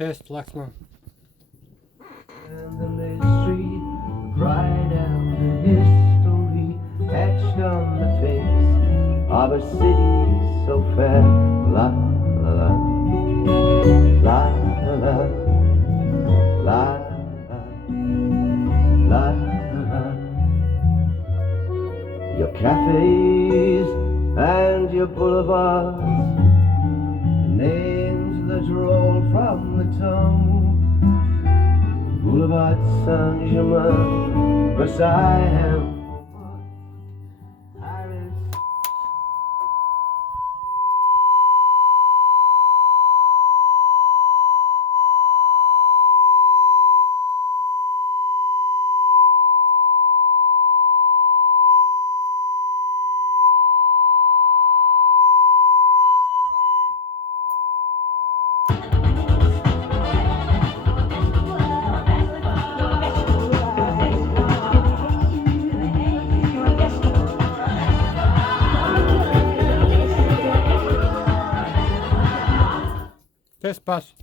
Test Luxman. And the mystery, pride and the history etched on the face of a city so fair. La la la, la la la, la la la. Your cafes and your boulevards, names that roll from the tongue. Boulevard Saint-Germain, Versailles, Paris. Test pass.